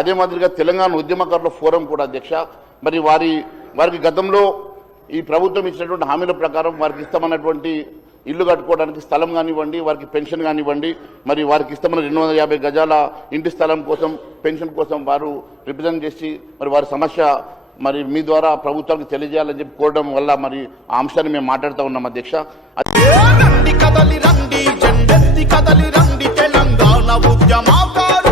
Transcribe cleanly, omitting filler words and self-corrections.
అదే మాదిరిగా తెలంగాణ ఉద్యమకారుల ఫోరం కూడా అధ్యక్ష మరి వారికి గతంలో ఈ ప్రభుత్వం ఇచ్చినటువంటి హామీల ప్రకారం వారికి ఇస్తామన్నటువంటి ఇల్లు కట్టుకోవడానికి స్థలం కానివ్వండి, వారికి పెన్షన్ కానివ్వండి, మరి వారికి ఇస్తామన్న 250 గజాల ఇంటి స్థలం కోసం పెన్షన్ కోసం వారు రిప్రజెంట్ చేసి మరి వారి సమస్య మరి మీ ద్వారా ప్రభుత్వానికి తెలియజేయాలని చెప్పి కోరడం వల్ల మరి ఆ అంశాన్ని మేము మాట్లాడుతూ ఉన్నాం అధ్యక్ష. రండి కదలి రండి జెండెత్తి కదలి రండి తెలంగాణ ఉద్యమకారులారా.